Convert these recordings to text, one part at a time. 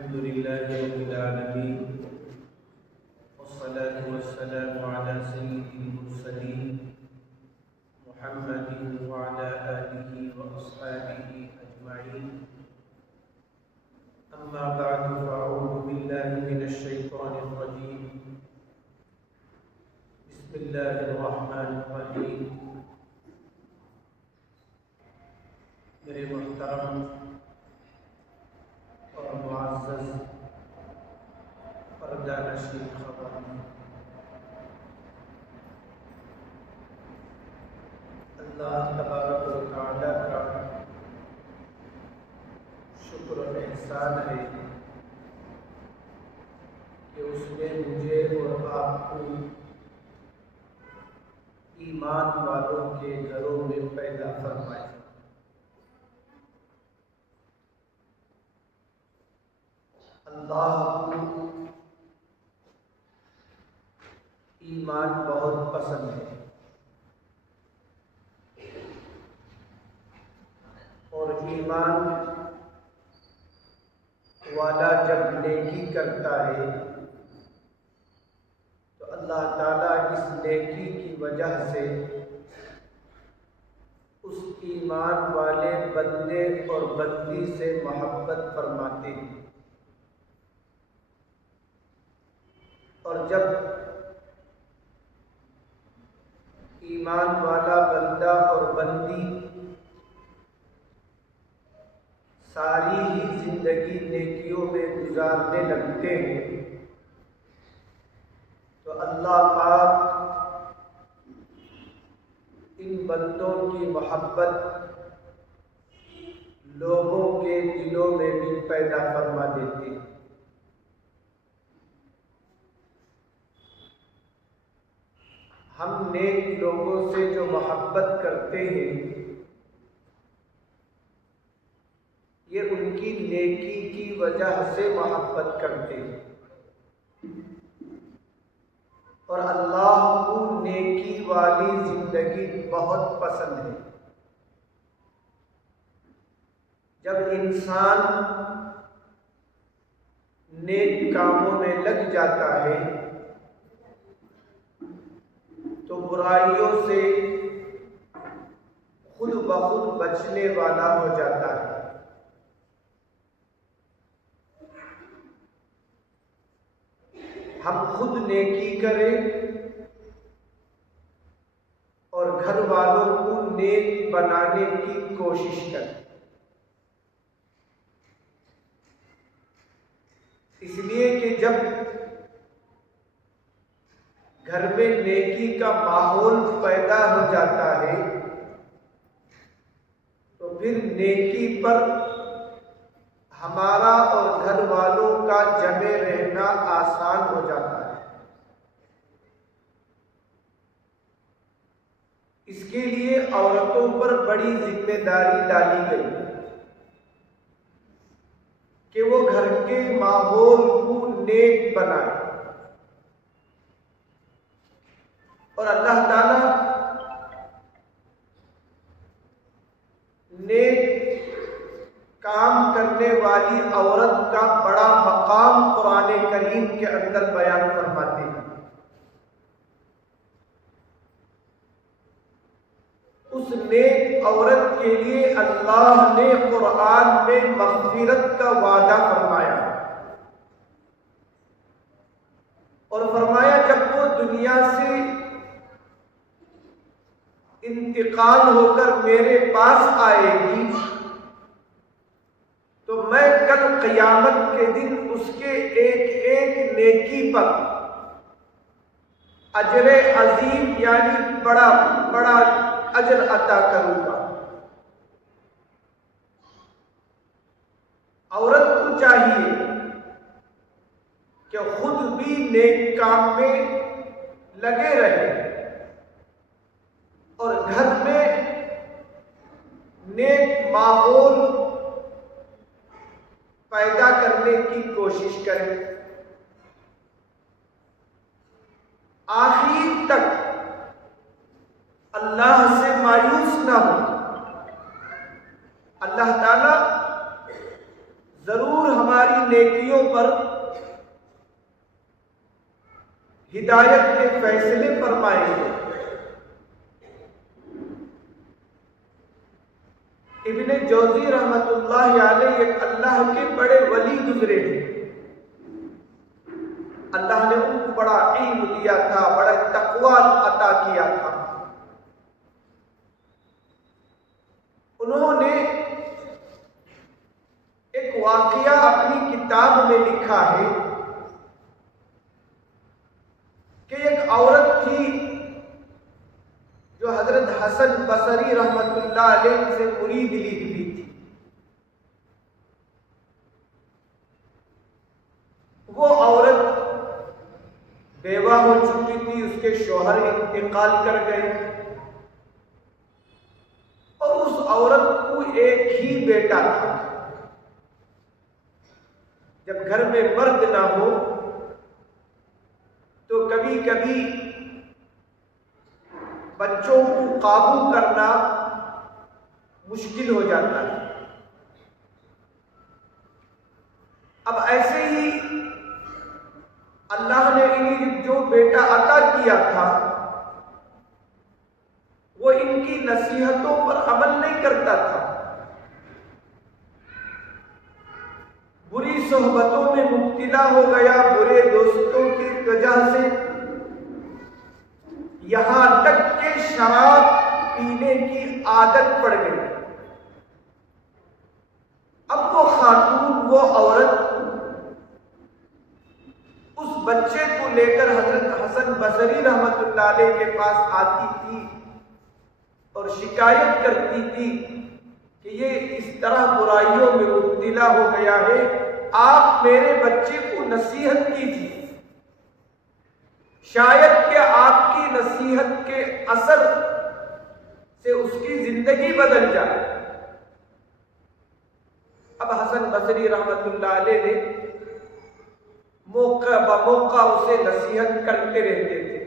الحمد لله رب العالمين، والصلاة والسلام على سيد المرسلين محمد وعلى آله وأصحابه أجمعين. أما بعد، فأعوذ بالله من الشيطان الرجيم. بسم الله الرحمن الرحيم. میرے محترم اور معزز پردہ نشین خواتین، اللہ تبارک و تعالیٰ کا شکر و احسان ہے کہ اس نے مجھے اور آپ کو ایمان والوں کے گھروں میں پیدا فرمایا. اللہ کو ایمان بہت پسند ہے، اور ایمان والا جب نیکی کرتا ہے تو اللہ تعالیٰ اس نیکی کی وجہ سے اس ایمان والے بندے اور بندی سے محبت فرماتے ہیں. اور جب ایمان والا بندہ اور بندی ساری ہی زندگی نیکیوں میں گزارنے لگتے ہیں تو اللہ پاک ان بندوں کی محبت لوگوں کے دلوں میں بھی پیدا فرما دیتے ہیں. ہم نیک لوگوں سے جو محبت کرتے ہیں یہ ان کی نیکی کی وجہ سے محبت کرتے ہیں، اور اللہ کو نیکی والی زندگی بہت پسند ہے. جب انسان نیک کاموں میں لگ جاتا ہے تو برائیوں سے خود بخود بچنے والا ہو جاتا ہے. ہم خود نیکی کریں اور گھر والوں کو نیک بنانے کی کوشش کریں. اس لیے کہ جب گھر میں نیکی کا ماحول پیدا ہو جاتا ہے تو پھر نیکی پر ہمارا اور گھر والوں کا جمے رہنا آسان ہو جاتا ہے. اس کے لیے عورتوں پر بڑی ذمہ داری ڈالی گئی کہ وہ گھر کے ماحول کو نیک بنائیں. اور اللہ تعالیٰ نیک کام کرنے والی عورت کا بڑا مقام قرآن کریم کے اندر بیان فرماتے ہیں. اس نیک عورت کے لیے اللہ نے قرآن میں مغفرت کا وعدہ فرمایا اور فرمایا جب وہ دنیا سے انتقال ہو کر میرے پاس آئے گی تو میں کل قیامت کے دن اس کے ایک ایک نیکی پر اجر عظیم یعنی بڑا بڑا اجر عطا کروں گا. عورت کو چاہیے کہ خود بھی نیک کام میں لگے رہے اور گھر میں نیک ماحول پیدا کرنے کی کوشش کریں. آخر تک اللہ سے مایوس نہ ہو. اللہ تعالیٰ ضرور ہماری نیکیوں پر ہدایت کے فیصلے فرمائیں گے۔ ابن جوزی رحمت اللہ علیہ ایک اللہ کے بڑے ولی گزرے ہیں۔ اللہ نے ان کو بڑا علم دیا تھا، بڑا تقوی عطا کیا تھا۔ انہوں نے ایک واقعہ اپنی کتاب میں لکھا ہے کہ ایک عورت تھی جو حضرت حسن بصری رحمت اللہ علیہ سے مرید لی ہوئی تھی۔ وہ عورت بیوہ ہو چکی تھی، اس کے شوہر انتقال کر گئے اور اس عورت کو ایک ہی بیٹا تھا۔ جب گھر میں مرد نہ ہو تو کبھی کبھی بچوں کو قابو کرنا مشکل ہو جاتا ہے۔ اب ایسے ہی اللہ نے انہیں جو بیٹا عطا کیا تھا وہ ان کی نصیحتوں پر عمل نہیں کرتا تھا، بری صحبتوں میں مبتلا ہو گیا، برے دوستوں کی وجہ سے، یہاں تک کہ شراب پینے کی عادت پڑ گئی۔ اب وہ خاتون، وہ عورت اس بچے کو لے کر حضرت حسن بصری رحمت اللہ علیہ کے پاس آتی تھی اور شکایت کرتی تھی کہ یہ اس طرح برائیوں میں مبتلا ہو گیا ہے، آپ میرے بچے کو نصیحت کیجیے، شاید کہ آپ کی نصیحت کے اثر سے اس کی زندگی بدل جائے۔ اب حسن بصری رحمت اللہ علیہ نے موقع بموقع اسے نصیحت کرتے رہتے تھے،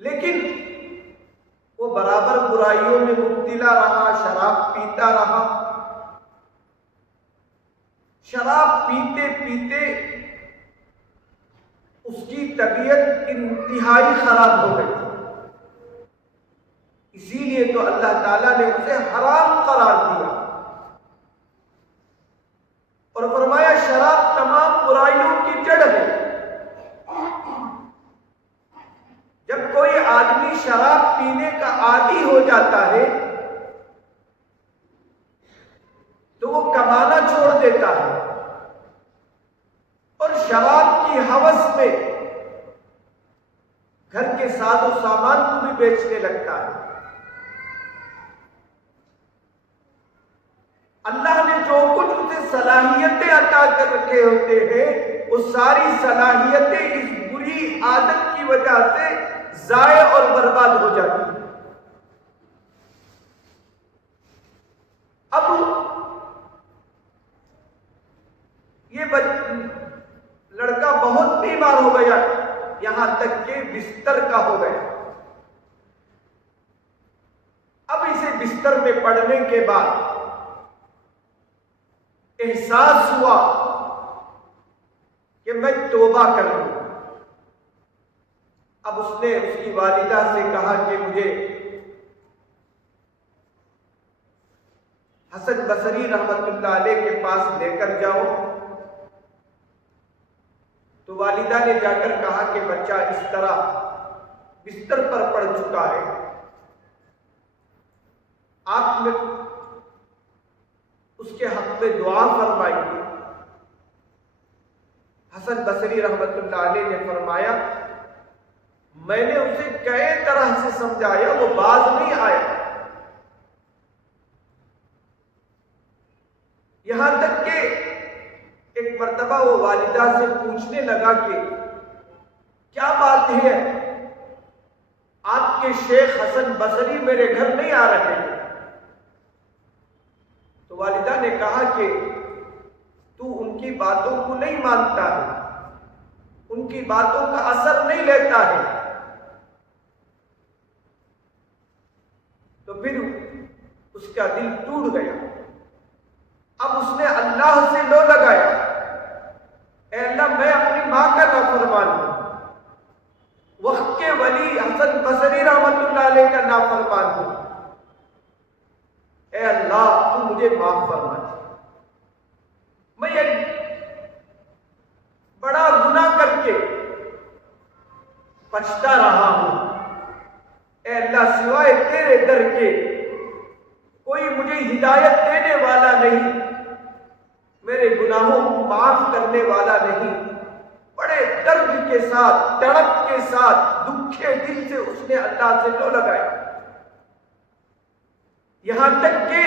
لیکن وہ برابر برائیوں میں مبتلا رہا، شراب پیتا رہا۔ شراب پیتے پیتے اس کی طبیعت انتہائی خراب ہو گئی، اسی لیے تو اللہ تعالیٰ نے اسے حرام قرار دیا اور فرمایا شراب تمام برائیوں کی جڑ ہے۔ جب کوئی آدمی شراب پینے کا عادی ہو جاتا ہے تو وہ کمانا چھوڑ دیتا ہے اور شراب کی ہوس میں گھر کے ساز و سامان کو بھی بیچنے لگتا ہے۔ اللہ نے جو کچھ اسے صلاحیتیں عطا کر رکھے ہوتے ہیں وہ ساری صلاحیتیں اس بری عادت کی وجہ سے ضائع اور برباد ہو جاتی ہیں۔ اب یہ لڑکا بہت بیمار ہو گیا، یہاں تک کہ بستر کا ہو گیا۔ اب اسے بستر میں پڑنے کے بعد احساس ہوا کہ میں توبہ کر لوں۔ اب اس نے اس کی والدہ سے کہا کہ مجھے حسن بصری رحمت اللہ علیہ کے پاس لے کر جاؤ۔ تو والدہ نے جا کر کہا کہ بچہ اس طرح بستر پر پڑ چکا ہے، آپ نے اس کے حق میں دعا فرمائیے۔ حسن بصری رحمت اللہ علیہ نے فرمایا میں نے اسے کئی طرح سے سمجھایا، وہ باز نہیں آیا، یہاں تک کہ ایک مرتبہ وہ والدہ سے پوچھنے لگا کہ کیا بات ہے، آپ کے شیخ حسن بصری میرے گھر نہیں آ رہے ہیں؟ تو والدہ نے کہا کہ تو ان کی باتوں کو نہیں مانتا ہے، ان کی باتوں کا اثر نہیں لیتا ہے۔ تو پھر اس کا دل ٹوٹ گیا۔ اب اس نے اللہ سے گناہوں کو معاف کرنے والا نہیں. بڑے درد کے ساتھ، تڑپ کے ساتھ، دکھے دل سے اس نے اللہ سے لو لگایا، یہاں تک کہ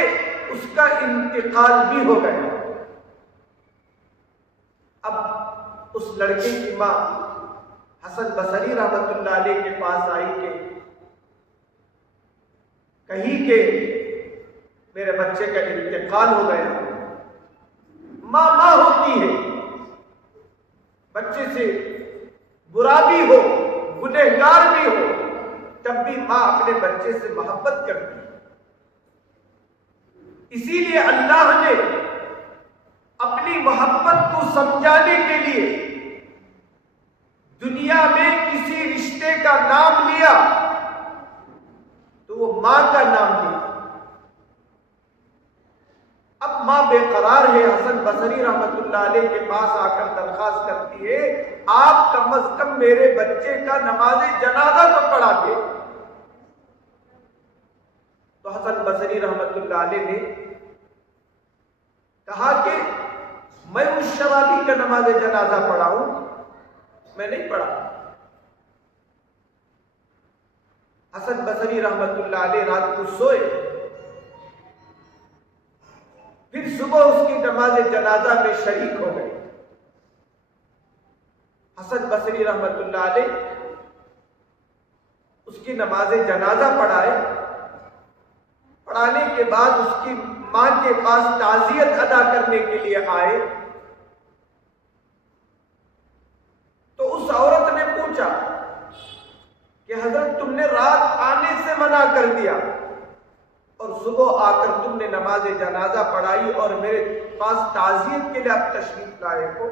اس کا انتقال بھی ہو گیا. اب اس لڑکے کی ماں حسن بصری رحمت اللہ علیہ کے پاس آئی کہی کہ میرے بچے کا انتقال ہو گیا. ماں ہوتی ہے، بچے سے برا بھی ہو، گنہگار بھی ہو، تب بھی ماں اپنے بچے سے محبت کرتی ہے. اسی لیے اللہ نے اپنی محبت کو سمجھانے کے لیے دنیا میں کسی رشتے کا نام لیا تو وہ ماں کا نام لیا. اب ماں بے قرار ہے، حسن بصری رحمت اللہ علیہ کے پاس آ کر درخواست کرتی ہے آپ کم از کم میرے بچے کا نماز جنازہ تو پڑھا دے. تو حسن بصری رحمت اللہ علیہ نے کہا کہ میں اس شرابی کا نماز جنازہ پڑھاؤں؟ میں نہیں پڑھا. حسن بصری رحمت اللہ علیہ رات کو سوئے، پھر صبح اس کی نماز جنازہ میں شریک ہو گئے. حسن بصری رحمت اللہ علیہ اس کی نماز جنازہ پڑھانے کے بعد اس کی ماں کے پاس تعزیت ادا کرنے کے لیے آئے تو اس عورت نے پوچھا کہ حضرت تم نے رات آنے سے منع کر دیا اور صبح آ کر تم نے نماز جنازہ پڑھائی اور میرے پاس تعزیت کے لیے اب تشریف لائے ہو.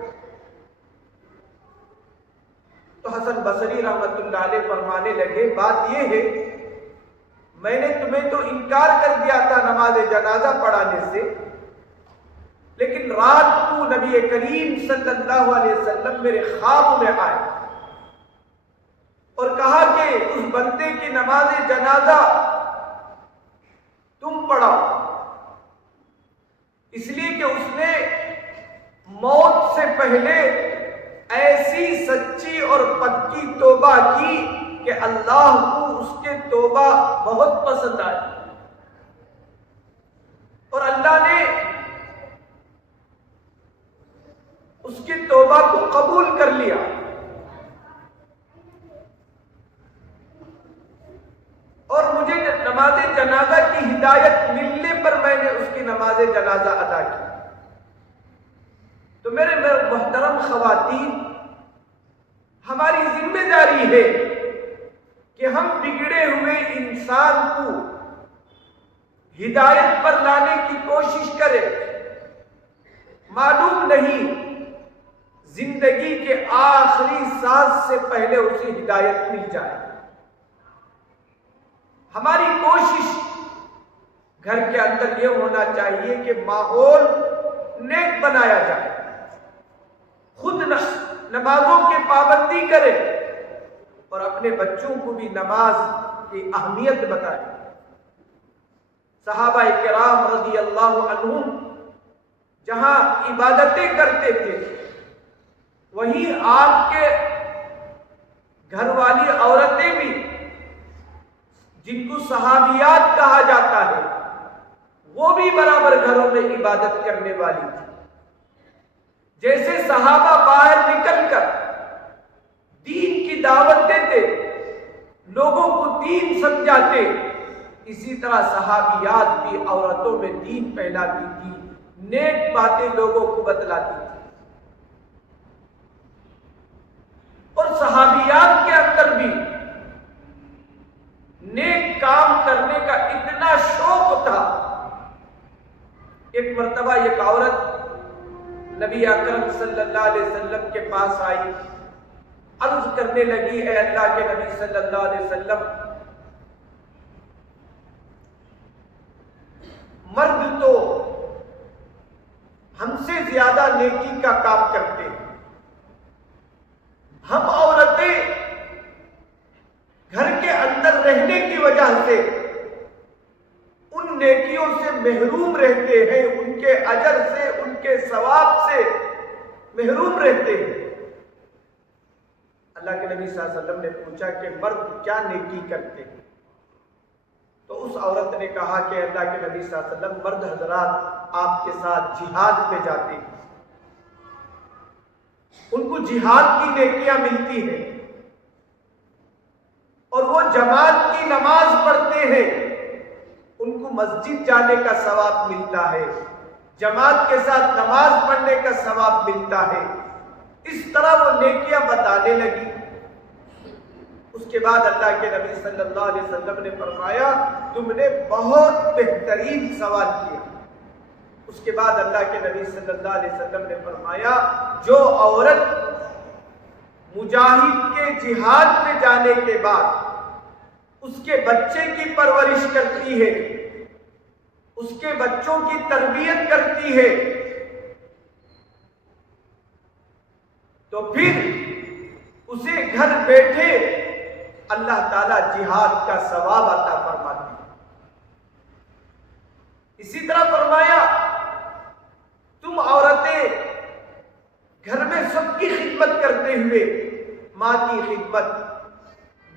تو حسن بصری رحمت اللہ علیہ فرمانے لگے بات یہ ہے میں نے تمہیں تو انکار کر دیا تھا نماز جنازہ پڑھانے سے، لیکن رات کو نبی کریم صلی اللہ علیہ وسلم میرے خواب میں آئے اور کہا کہ اس بندے کی نماز جنازہ تم پڑھاؤ، اس لیے کہ اس نے موت سے پہلے ایسی سچی اور پکی توبہ کی کہ اللہ کو اس کے توبہ بہت پسند آئی اور اللہ نے اس کی توبہ کو قبول کر لیا. اور مجھے نماز جنازہ کی ہدایت ملنے پر میں نے اس کی نماز جنازہ ادا کی. تو میرے محترم خواتین، ہماری ذمہ داری ہے کہ ہم بگڑے ہوئے انسان کو ہدایت پر لانے کی کوشش کریں. معلوم نہیں زندگی کے آخری سانس سے پہلے اسے ہدایت مل جائے. ہماری کوشش گھر کے اندر یہ ہونا چاہیے کہ ماحول نیک بنایا جائے، خود نمازوں کی پابندی کرے اور اپنے بچوں کو بھی نماز کی اہمیت بتائے. صحابہ کرام رضی اللہ عنہم جہاں عبادتیں کرتے تھے وہیں آپ کے گھر والی عورتیں بھی، جن کو صحابیات کہا جاتا ہے، وہ بھی برابر گھروں میں عبادت کرنے والی تھی. جیسے صحابہ باہر نکل کر دین کی دعوت دیتے، لوگوں کو دین سمجھاتے، اسی طرح صحابیات بھی عورتوں میں دین پھیلاتی تھی، نیک باتیں لوگوں کو بتلاتی تھی. اور صحابیات کے اندر بھی نیک کام کرنے کا اتنا شوق تھا. ایک مرتبہ ایک عورت نبی اکرم صلی اللہ علیہ وسلم کے پاس آئی، عرض کرنے لگی اے اللہ کے نبی صلی اللہ علیہ وسلم، مرد تو ہم سے زیادہ نیکی کا کام کرتے ہیں، ہم عورتیں گھر کے اندر رہنے کی وجہ سے ان نیکیوں سے محروم رہتے ہیں، ان کے اجر سے، ان کے ثواب سے محروم رہتے ہیں۔ اللہ کے نبی صلی اللہ علیہ وسلم نے پوچھا کہ مرد کیا نیکی کرتے ہیں؟ تو اس عورت نے کہا کہ اللہ کے نبی صلی اللہ علیہ وسلم مرد حضرات آپ کے ساتھ جہاد پہ جاتے ہیں، ان کو جہاد کی نیکیاں ملتی ہیں، اور وہ جماعت کی نماز پڑھتے ہیں، ان کو مسجد جانے کا ثواب ملتا ہے، جماعت کے ساتھ نماز پڑھنے کا ثواب ملتا ہے۔ اس طرح وہ نیکیاں بتانے لگی۔ اس کے بعد اللہ کے نبی صلی اللہ علیہ وسلم نے فرمایا تم نے بہت بہترین سوال کیا۔ اس کے بعد اللہ کے نبی صلی اللہ علیہ وسلم نے فرمایا جو عورت مجاہد کے جہاد میں جانے کے بعد اس کے بچے کی پرورش کرتی ہے، اس کے بچوں کی تربیت کرتی ہے، تو پھر اسے گھر بیٹھے اللہ تعالیٰ جہاد کا ثواب عطا فرماتے ہیں۔ اسی طرح فرمایا تم عورتیں گھر میں سب کی خدمت کرتے ہوئے، ماں کی خدمت،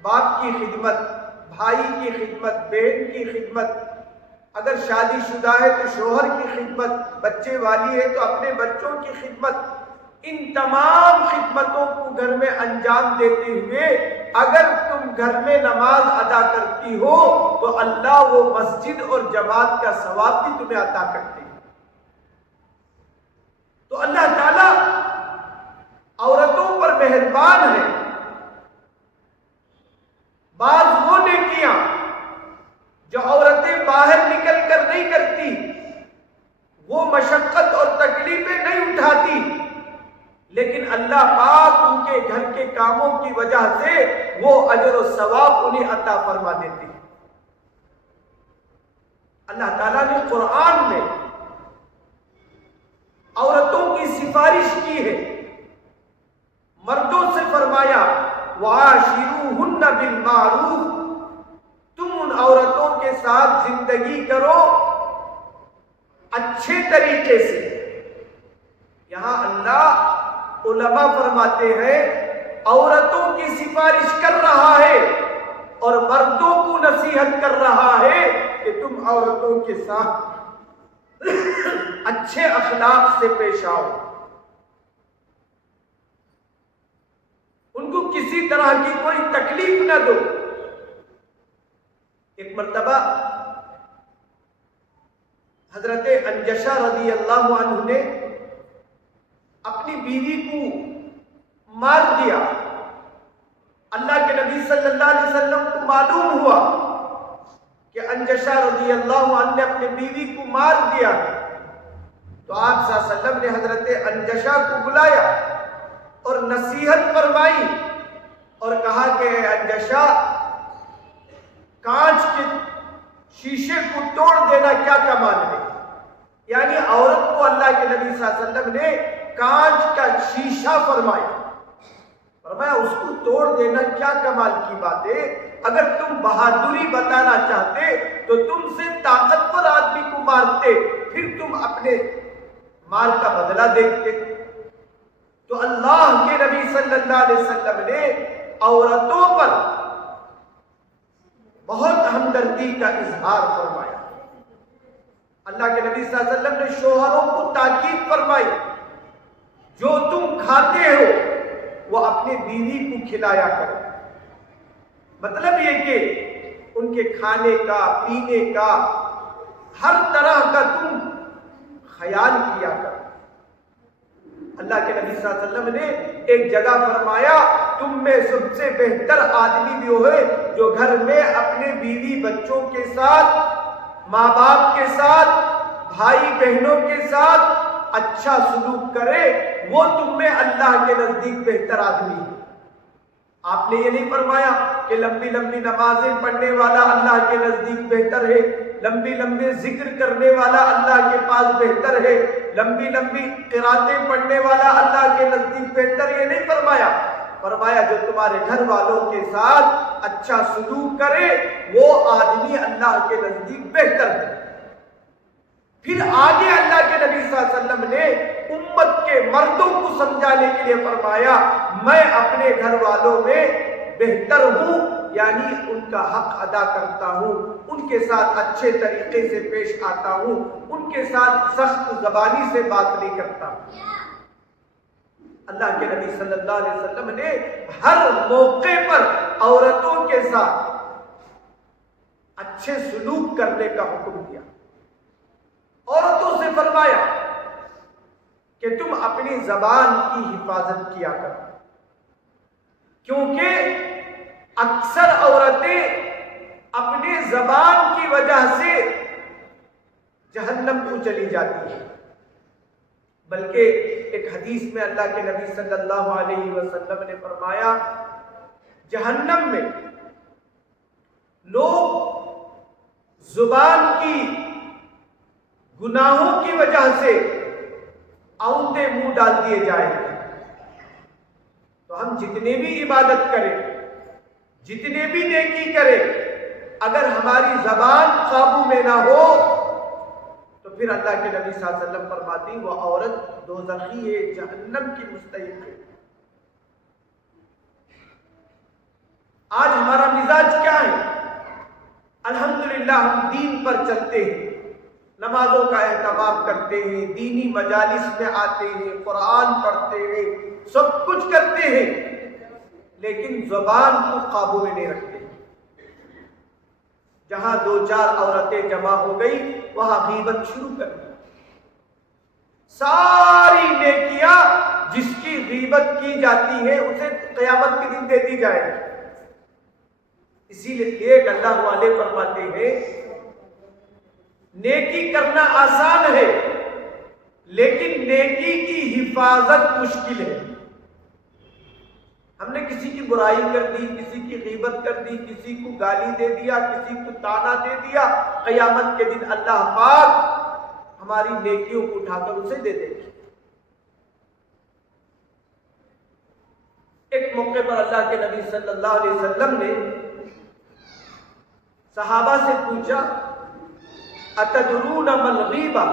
باپ کی خدمت، بھائی کی خدمت، بہن کی خدمت، اگر شادی شدہ ہے تو شوہر کی خدمت، بچے والی ہے تو اپنے بچوں کی خدمت، ان تمام خدمتوں کو گھر میں انجام دیتے ہوئے اگر تم گھر میں نماز ادا کرتی ہو تو اللہ وہ مسجد اور جماعت کا ثواب بھی تمہیں عطا کرتے ہیں۔ تو اللہ تعالیٰ عورتوں پر مہربان ہے۔ بعض وہ نیکیاں جو عورتیں باہر نکل کر نہیں کرتی، وہ مشقت اور تکلیفیں نہیں اٹھاتی، لیکن اللہ پاک ان کے گھر کے کاموں کی وجہ سے وہ اجر و ثواب انہیں عطا فرما دیتے ہیں۔ اللہ تعالیٰ نے قرآن میں عورتوں کی سفارش کی ہے، مردوں سے فرمایا وَعَاشِرُوهُنَّ بِالْمَعْرُوفِ، تم ان عورتوں کے ساتھ زندگی کرو اچھے طریقے سے۔ یہاں اللہ علماء فرماتے ہیں عورتوں کی سفارش کر رہا ہے اور مردوں کو نصیحت کر رہا ہے کہ تم عورتوں کے ساتھ اچھے اخلاق سے پیش آؤ، ان کو کسی طرح کی کوئی تکلیف نہ دو۔ ایک مرتبہ حضرت انجشہ رضی اللہ عنہ نے اپنی بیوی کو مار دیا۔ اللہ کے نبی صلی اللہ علیہ وسلم کو معلوم ہوا کہ انجشہ رضی اللہ عنہ نے اپنی بیوی کو مار دیا، تو آپ صلی اللہ علیہ وسلم نے حضرت انجشہ کو بلایا اور نصیحت فرمائی اور کہا کہ انجشہ کانچ کے شیشے کو توڑ دینا کیا کمال ہے؟ یعنی عورت کو اللہ کے نبی صلی اللہ علیہ وسلم نے کانچ کا شیشہ فرمایا اس کو توڑ دینا کیا کمال کی بات ہے؟ اگر تم بہادری بتانا چاہتے تو تم سے طاقتور آدمی کو مارتے، پھر تم اپنے مار کا بدلہ دیکھتے۔ تو اللہ کے نبی صلی اللہ علیہ وسلم نے عورتوں پر بہت ہمدردی کا اظہار فرمایا۔ اللہ کے نبی صلی اللہ علیہ وسلم نے شوہروں کو تاکید فرمائی جو تم کھاتے ہو وہ اپنے بیوی کو کھلایا کرو۔ مطلب یہ کہ ان کے کھانے کا، پینے کا، ہر طرح کا تم خیال کیا کرو۔ اللہ کے نبی صلی اللہ علیہ وسلم نے ایک جگہ فرمایا تم میں سب سے بہتر آدمی بھی ہوئے جو گھر میں اپنے بیوی بچوں کے ساتھ، ماں باپ کے ساتھ، بھائی بہنوں کے ساتھ اچھا سلوک کرے، وہ تم میں اللہ کے نزدیک بہتر آدمی ہے۔ آپ نے یہ نہیں فرمایا کہ لمبی لمبی نمازیں پڑھنے والا اللہ کے نزدیک بہتر ہے، لمبی لمبی ذکر کرنے والا اللہ کے پاس بہتر ہے، لمبی لمبی قراتیں پڑھنے والا اللہ کے نزدیک بہتر ہے، یہ نہیں فرمایا۔ فرمایا جو تمہارے گھر والوں کے ساتھ اچھا سلوک کرے وہ آدمی اللہ کے نزدیک بہتر ہے۔ پھر آگے اللہ کے نبی صلی اللہ علیہ وسلم نے امت کے مردوں کو سمجھانے کے لیے فرمایا میں اپنے گھر والوں میں بہتر ہوں، یعنی ان کا حق ادا کرتا ہوں، ان کے ساتھ اچھے طریقے سے پیش آتا ہوں، ان کے ساتھ سخت زبانی سے بات نہیں کرتا۔ اللہ کے نبی صلی اللہ علیہ وسلم نے ہر موقع پر عورتوں کے ساتھ اچھے سلوک کرنے کا حکم دیا۔ عورتوں سے فرمایا کہ تم اپنی زبان کی حفاظت کیا کرو، کیونکہ اکثر عورتیں اپنی زبان کی وجہ سے جہنم کو چلی جاتی ہیں۔ بلکہ ایک حدیث میں اللہ کے نبی صلی اللہ علیہ وسلم نے فرمایا جہنم میں لوگ زبان کی گناہوں کی وجہ سے اونتے منہ ڈال دیے جائیں گے۔ تو ہم جتنے بھی عبادت کریں، جتنے بھی نیکی کریں، اگر ہماری زبان قابو میں نہ ہو تو پھر اللہ کے نبی صلی اللہ علیہ وسلم فرماتی وہ عورت دوزخی ہے، جہنم کی مستحق ہے۔ آج ہمارا مزاج کیا ہے؟ الحمدللہ ہم دین پر چلتے ہیں، نمازوں کا اہتمام کرتے ہیں، دینی مجالس میں آتے ہیں، قرآن پڑھتے ہیں، سب کچھ کرتے ہیں، لیکن زبان کو قابو میں نہیں رکھتے۔ جہاں دو چار عورتیں جمع ہو گئی وہاں غیبت شروع کر دی۔ ساری نیکیاں جس کی غیبت کی جاتی ہے اسے قیامت کے دن دے دی جائے گی۔ اسی لیے ایک اللہ والے فرماتے ہیں نیکی کرنا آسان ہے لیکن نیکی کی حفاظت مشکل ہے۔ ہم نے کسی کی برائی کر دی، کسی کی غیبت کر دی، کسی کو گالی دے دیا، کسی کو تانا دے دیا، قیامت کے دن اللہ پاک ہماری نیکیوں کو اٹھا کر اسے دے دے گی۔ ایک موقع پر اللہ کے نبی صلی اللہ علیہ وسلم نے صحابہ سے پوچھا اتدرون ما الغیبہ،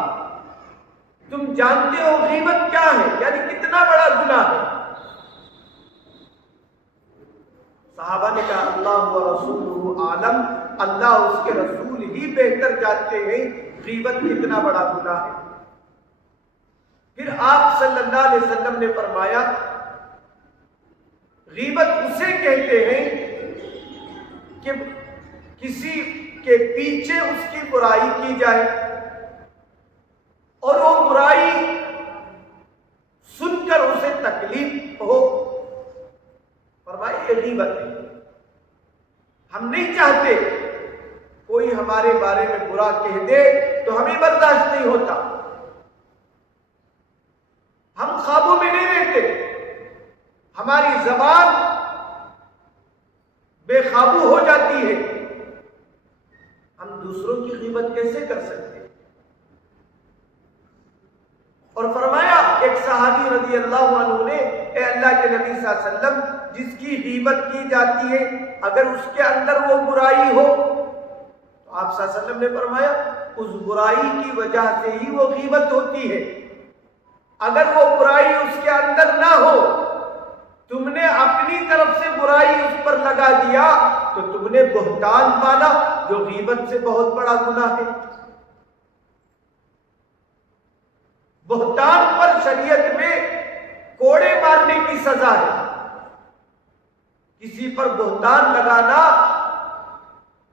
تم جانتے ہو غیبت کیا ہے، یعنی کتنا بڑا گناہ ہے؟ صحابہ نے کہا اللہ و رسولہ عالم، اللہ اس کے رسول ہی بہتر جانتے ہیں غیبت کتنا بڑا گناہ ہے۔ پھر آپ صلی اللہ علیہ وسلم نے فرمایا غیبت اسے کہتے ہیں کہ کسی کے پیچھے اس کی برائی کی جائے اور وہ برائی سن کر اسے تکلیف ہو، فرمایا یہ غیبت ہے۔ ہم نہیں چاہتے کوئی ہمارے بارے میں برا کہہ دے تو ہمیں برداشت نہیں ہوتا، ہم قابو میں نہیں رہتے، ہماری زبان بے قابو ہو جاتی ہے، ہم دوسروں کی غیبت کیسے کر سکتے؟ اور فرمایا ایک صحابی رضی اللہ عنہ نے اے اللہ کے نبی صلی اللہ علیہ وسلم جس کی غیبت کی جاتی ہے اگر اس کے اندر وہ برائی ہو تو آپ صلی اللہ علیہ وسلم نے فرمایا اس برائی کی وجہ سے ہی وہ غیبت ہوتی ہے، اگر وہ برائی اس کے اندر نہ ہو، تم نے اپنی طرف سے برائی اس پر لگا دیا تو تم نے بہتان پالا جو غیبت سے بہت بڑا گناہ ہے۔ بہتان پر شریعت میں کوڑے مارنے کی سزا ہے، کسی پر بہتان لگانا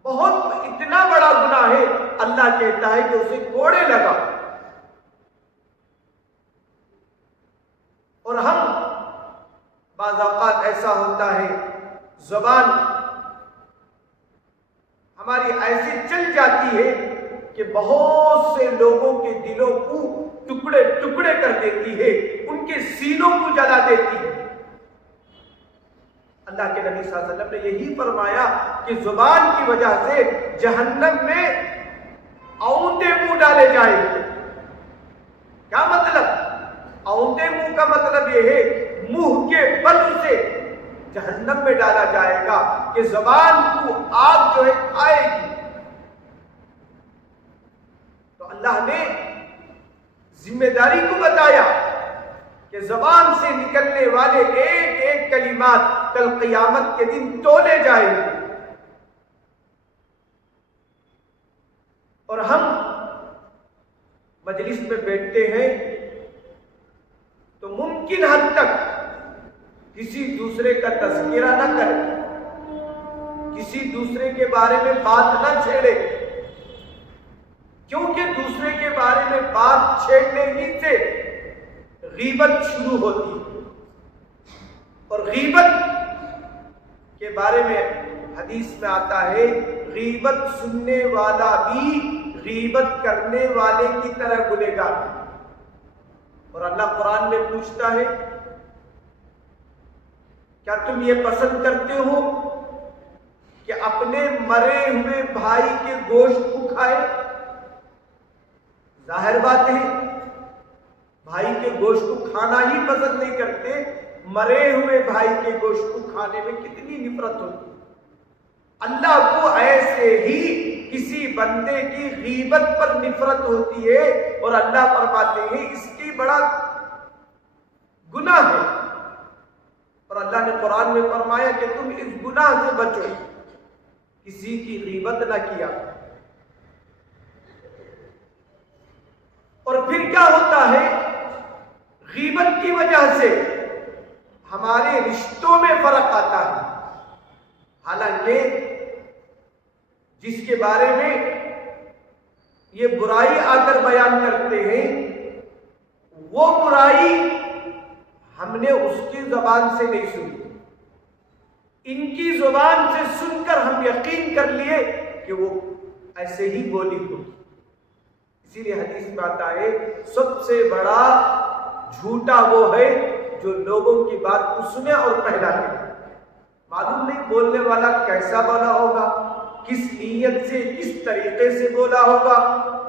بہت اتنا بڑا گناہ ہے، اللہ کہتا ہے کہ اسے کوڑے لگا۔ اور ہم بعض اوقات ایسا ہوتا ہے زبان ہماری ایسی چل جاتی ہے کہ بہت سے لوگوں کے دلوں کو ٹکڑے ٹکڑے کر دیتی ہے، ان کے سینوں کو جلا دیتی ہے۔ اللہ کے نبی صلی اللہ علیہ وسلم نے یہی فرمایا کہ زبان کی وجہ سے جہنم میں اونتے منہ ڈالے جائیں گے۔ کیا مطلب؟ اونتے منہ کا مطلب یہ ہے منہ کے بل سے جہنم میں ڈالا جائے گا کہ زبان کو آگ جو ہے کھائے گی۔ تو اللہ نے ذمہ داری کو بتایا کہ زبان سے نکلنے والے ایک ایک کلمات کل قیامت کے دن تولے جائیں گے. اور ہم مجلس میں بیٹھتے ہیں تو ممکن حد تک کسی دوسرے کا تذکرہ نہ کریں، کسی دوسرے کے بارے میں بات نہ چھیڑے، کیونکہ دوسرے کے بارے میں بات چھیڑنے ہی سے غیبت شروع ہوتی ہے. اور غیبت کے بارے میں حدیث میں آتا ہے غیبت سننے والا بھی غیبت کرنے والے کی طرح گنہگار ہے. اور اللہ قرآن میں پوچھتا ہے کیا تم یہ پسند کرتے ہو کہ اپنے مرے ہوئے بھائی کے گوشت کو کھائے؟ ظاہر بات ہے بھائی کے گوشت کو کھانا ہی پسند نہیں کرتے، مرے ہوئے بھائی کے گوشت کو کھانے میں کتنی نفرت ہوتی. اللہ کو ایسے ہی کسی بندے کی غیبت پر نفرت ہوتی ہے اور اللہ فرماتے ہیں اس کی بڑا گناہ ہے. اور اللہ نے قرآن میں فرمایا کہ تم اس گناہ سے بچو، کسی کی غیبت نہ کیا. اور پھر کیا ہوتا ہے غیبت کی وجہ سے ہمارے رشتوں میں فرق آتا ہے. حالانکہ جس کے بارے میں یہ برائی آ کر بیان کرتے ہیں وہ برائی ہم نے اس کی زبان سے نہیں سنی، ان کی زبان سے سن کر ہم یقین کر لیے کہ وہ ایسے ہی بولی ہوگی. اسی لیے حدیث میں آتا ہے سب سے بڑا جھوٹا وہ ہے جو لوگوں کی بات کو سنے اور پھیلا دے. معلوم نہیں بولنے والا کیسا بولا ہوگا، کس نیت سے کس طریقے سے بولا ہوگا،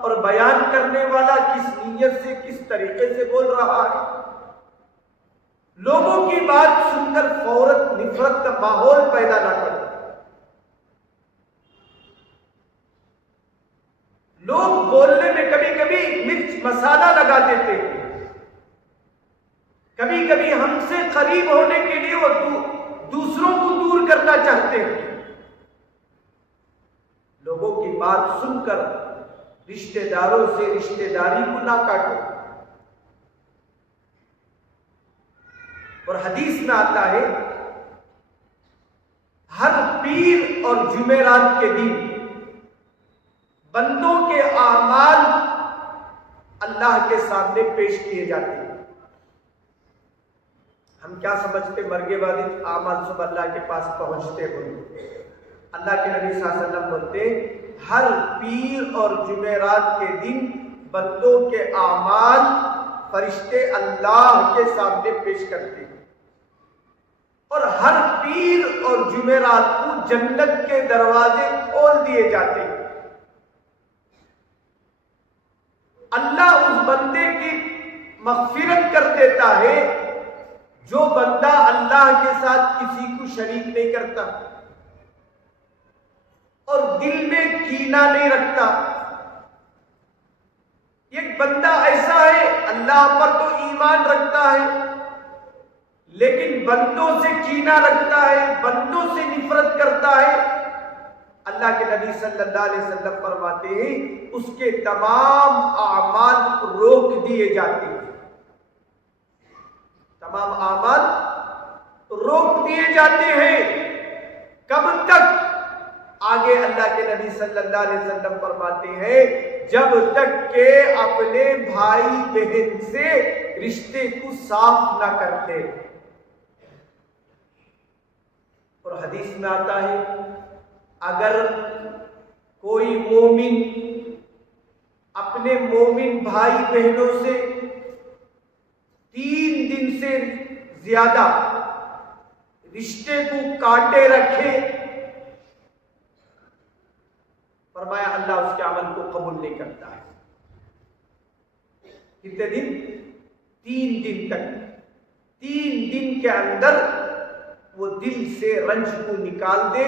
اور بیان کرنے والا کس نیت سے کس طریقے سے بول رہا ہے. لوگوں کی بات سن کر فوراً نفرت کا ماحول پیدا نہ کرو. لوگ بولنے میں کبھی کبھی مرچ مسالہ لگا دیتے ہیں، کبھی کبھی ہم سے قریب ہونے کے لیے وہ دوسروں کو دور کرنا چاہتے ہیں. لوگوں کی بات سن کر رشتہ داروں سے رشتہ داری کو نہ کاٹو. اور حدیث میں آتا ہے ہر پیر اور جمعرات کے دن بندوں کے اعمال اللہ کے سامنے پیش کیے جاتے ہیں. ہم کیا سمجھتے مرگے والے اعمال سب اللہ کے پاس پہنچتے ہوئے؟ اللہ کے نبی صلی اللہ علیہ وسلم بولتے ہر پیر اور جمعرات کے دن بندوں کے اعمال فرشتے اللہ کے سامنے پیش کرتے ہیں، اور ہر پیر اور جمعرات کو جنت کے دروازے کھول دیے جاتے ہیں. اللہ اس بندے کی مغفرت کر دیتا ہے جو بندہ اللہ کے ساتھ کسی کو شریک نہیں کرتا اور دل میں کینہ نہیں رکھتا. ایک بندہ ایسا ہے اللہ پر تو ایمان رکھتا ہے لیکن بندوں سے کینہ رکھتا ہے، بندوں سے نفرت کرتا ہے. اللہ کے نبی صلی اللہ علیہ وسلم فرماتے ہیں اس کے تمام اعمال روک دیے جاتے ہیں، تمام اعمال روک دیے جاتے ہیں. کب تک؟ آگے اللہ کے نبی صلی اللہ علیہ وسلم فرماتے ہیں جب تک کہ اپنے بھائی بہن سے رشتے کو صاف نہ کر لے. اور حدیث میں آتا ہے اگر کوئی مومن اپنے مومن بھائی بہنوں سے 3 دن سے زیادہ رشتے کو کاٹے رکھے، فرمایا اللہ اس کے عمل کو قبول نہیں کرتا ہے. کتنے دن؟ 3 دن تک. 3 دن کے اندر وہ دل سے رنج کو نکال دے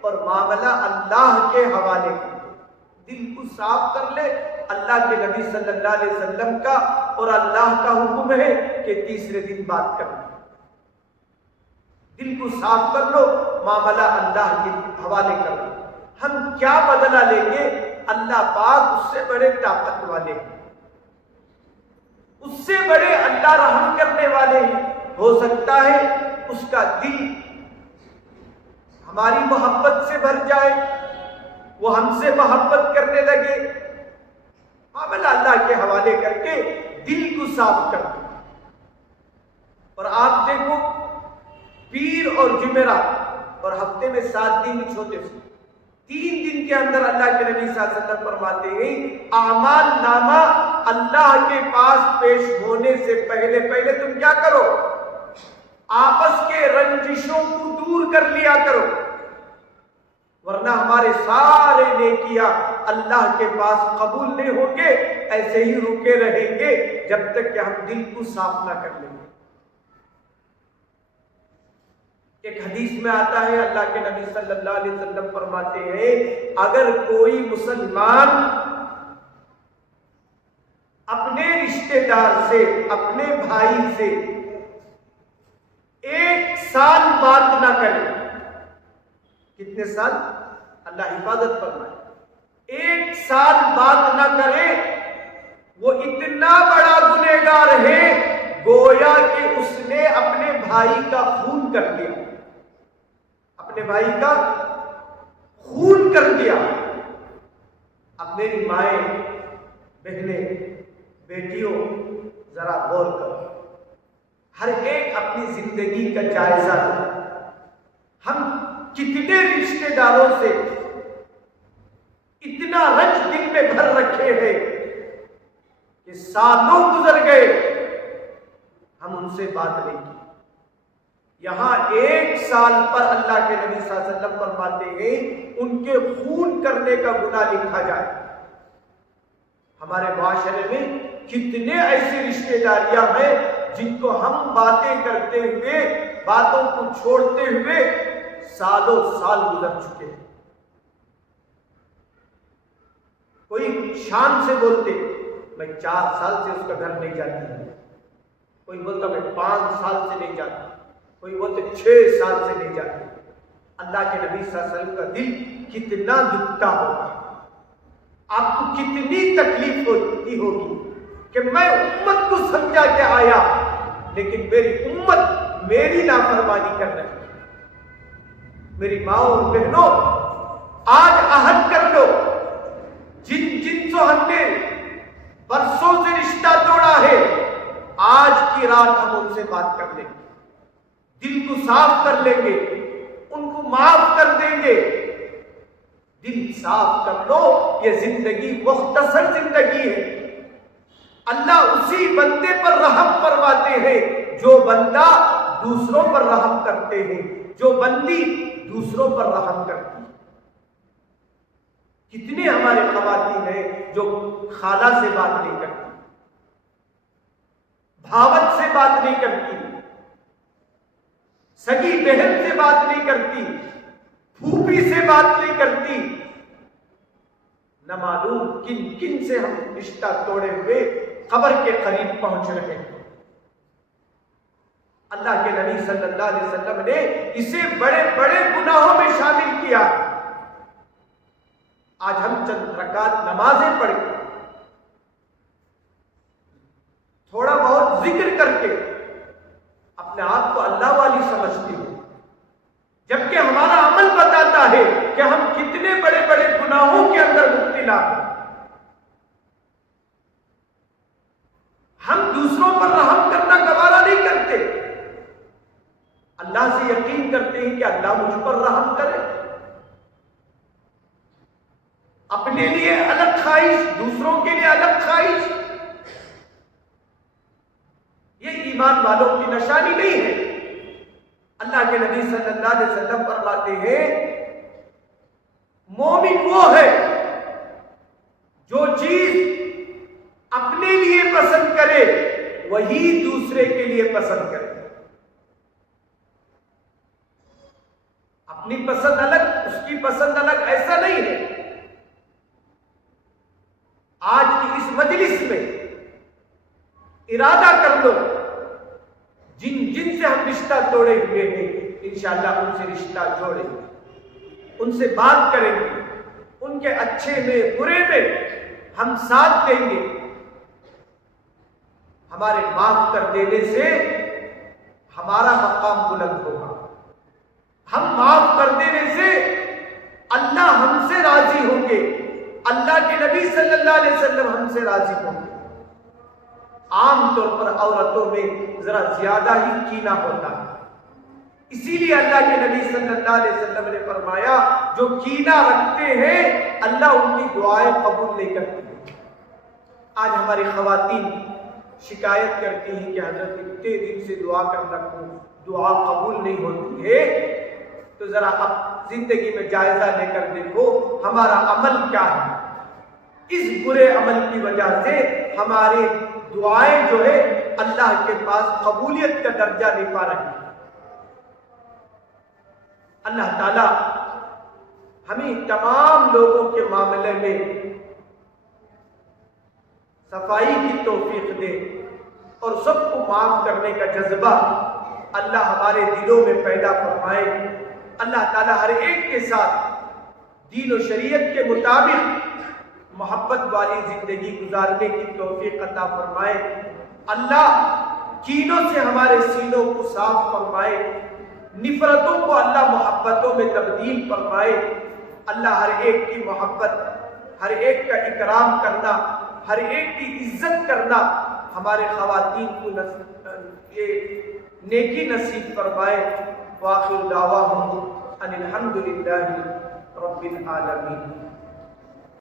اور معاملہ اللہ کے حوالے کر دے، دل کو صاف کر لے اللہ کے نبی صلی اللہ علیہ وسلم کا اور اللہ کا حکم ہے کہ تیسرے دن بات کرنا، دل کو صاف کر لو، معاملہ اللہ کے حوالے کر لو۔ ہم کیا بدلہ لیں گے؟ اللہ پاک اس سے بڑے طاقت والے ہیں، اس سے بڑے اللہ رحم کرنے والے ہیں۔ ہو سکتا ہے اس کا دل ہماری محبت سے بھر جائے، وہ ہم سے محبت کرنے لگے۔ معاملہ اللہ کے حوالے کر کے دل کو صاف کر دو۔ اور آپ دیکھو، پیر اور جمعرات اور ہفتے میں 7 دن چھوٹے سے 3 دن کے اندر اللہ کے نبی صلی اللہ علیہ وسلم فرماتے ہیں اعمال نامہ اللہ کے پاس پیش ہونے سے پہلے تم کیا کرو؟ آپس کے رنجشوں کو دور کر لیا کرو، ورنہ ہمارے سارے نیکیاں اللہ کے پاس قبول نہیں ہوں گے، ایسے ہی رکے رہیں گے جب تک کہ ہم دل کو صاف نہ کر لیں گے۔ ایک حدیث میں آتا ہے، اللہ کے نبی صلی اللہ علیہ وسلم فرماتے ہیں اگر کوئی مسلمان اپنے رشتہ دار سے، اپنے بھائی سے 1 سال بات نہ کرے، کتنے سال؟ اللہ حفاظت فرمائے، 1 سال بات نہ کرے، وہ اتنا بڑا گنہگار ہے گویا کہ اس نے اپنے بھائی کا خون کر دیا، اپنے بھائی کا خون کر دیا۔ اب میری مائیں، بہنیں، بیٹیوں، ذرا غور کرو، ہر ایک اپنی زندگی کا جائزہ لو۔ ہم کتنے رشتہ داروں سے اتنا رنج دل میں بھر رکھے ہیں کہ سالوں گزر گئے، ہم ان سے بات نہیں کی۔ یہاں 1 سال پر اللہ کے نبی صلی اللہ علیہ وسلم فرماتے ہیں ان کے خون کرنے کا گناہ لکھا جائے۔ ہمارے معاشرے میں کتنے ایسی رشتہ داریاں ہیں جن کو ہم باتیں کرتے ہوئے، باتوں کو چھوڑتے ہوئے سالوں سال گزر چکے ہیں۔ کوئی شان سے بولتے میں 4 سال سے اس کا گھر نہیں جاتی ہوں، کوئی بولتا میں 5 سال سے نہیں جاتی، کوئی بولتے 6 سال سے نہیں جاتی۔ اللہ کے نبی صلی اللہ علیہ وسلم کا دل کتنا دکھتا ہوگا، آپ کو کتنی تکلیف ہوتی ہوگی کہ میں امت کو سمجھا کے آیا لیکن میری امت میری نافرمانی کر رہی ہے۔ میری ماں اور بہنوں، آج عہد کر لو، جن سے ہم نے برسوں سے رشتہ توڑا ہے، آج کی رات ہم ان سے بات کر لیں گے، دل کو صاف کر لیں گے، ان کو معاف کر دیں گے۔ دل صاف کر لو، یہ زندگی مختصر زندگی ہے۔ اللہ اسی بندے پر رحم فرماتے ہیں جو بندہ دوسروں پر رحم کرتے ہیں، جو بندی دوسروں پر رحم کرتی ہے۔ کتنے ہمارے خواتین ہیں جو خالہ سے بات نہیں کرتی، بھاوت سے بات نہیں کرتی، سگی بہن سے بات نہیں کرتی، پھوپھی سے بات نہیں کرتی، نہ معلوم کن کن سے ہم رشتہ توڑے ہوئے قبر کے قریب پہنچ رہے ہیں۔ اللہ کے نبی صلی اللہ علیہ وسلم نے اسے بڑے بڑے گناہوں میں شامل کیا۔ آج ہم چند رکعت نمازیں پڑھ کے، تھوڑا بہت ذکر کر کے اپنے آپ کو اللہ والی سمجھتے ہو، جبکہ ہمارا عمل بتاتا ہے کہ ہم کتنے بڑے بڑے گناہوں کے اندر مبتلا ہیں۔ ہم دوسروں پر رحم کرنا گوارا نہیں کرتے، اللہ سے یقین کرتے ہیں کہ اللہ مجھ پر رحم کرے۔ اپنے لیے الگ خواہش، دوسروں کے لیے الگ خواہش، یہ ایمان والوں کی نشانی نہیں ہے۔ اللہ کے نبی صلی اللہ علیہ وسلم فرماتے ہیں مومن وہ ہے جو چیز اپنے لیے پسند کرے وہی دوسرے کے لیے پسند کرے۔ اپنی پسند الگ، اس کی پسند الگ، ایسا نہیں ہے۔ آج کی اس مجلس میں ارادہ کر لو، جن جن سے ہم رشتہ توڑے ہوئے ہیں انشاءاللہ ان سے رشتہ جوڑیں گے، ان سے بات کریں گے، ان کے اچھے میں برے میں ہم ساتھ دیں گے۔ ہمارے معاف کر دینے سے ہمارا مقام بلند ہوگا، ہم معاف کر دینے سے اللہ ہم سے راضی ہوں گے، اللہ کے نبی صلی اللہ علیہ وسلم ہم سے راضی ہوں گے۔ عام طور پر عورتوں میں ذرا زیادہ ہی کینہ ہوتا ہے، اسی لیے اللہ کے نبی صلی اللہ علیہ وسلم نے فرمایا جو کینہ رکھتے ہیں اللہ ان کی دعائیں قبول نہیں کرتے۔ آج ہماری خواتین شکایت کرتی ہیں کہ حضرت اتنے دن سے دعا کر رکھوں، دعا قبول نہیں ہوتی ہے۔ تو ذرا اب زندگی میں جائزہ لے کر دیکھو ہمارا عمل کیا ہے۔ اس برے عمل کی وجہ سے ہماری دعائیں جو ہے اللہ کے پاس قبولیت کا درجہ نہیں پا رہی۔ اللہ تعالی ہمیں تمام لوگوں کے معاملے میں صفائی کی توفیق دے اور سب کو معاف کرنے کا جذبہ اللہ ہمارے دلوں میں پیدا فرمائے۔ اللہ تعالی ہر ایک کے ساتھ دین و شریعت کے مطابق محبت والی زندگی گزارنے کی توفیق عطا فرمائے۔ اللہ کینوں سے ہمارے سینوں کو صاف فرمائے، نفرتوں کو اللہ محبتوں میں تبدیل فرمائے۔ اللہ ہر ایک کی محبت، ہر ایک کا اکرام کرنا، ہر ایک کی عزت کرنا ہمارے خواتین کو یہ نیکی نصیب فرمائے۔ وآخر دعواہم ان الحمد للہ رب العالمین۔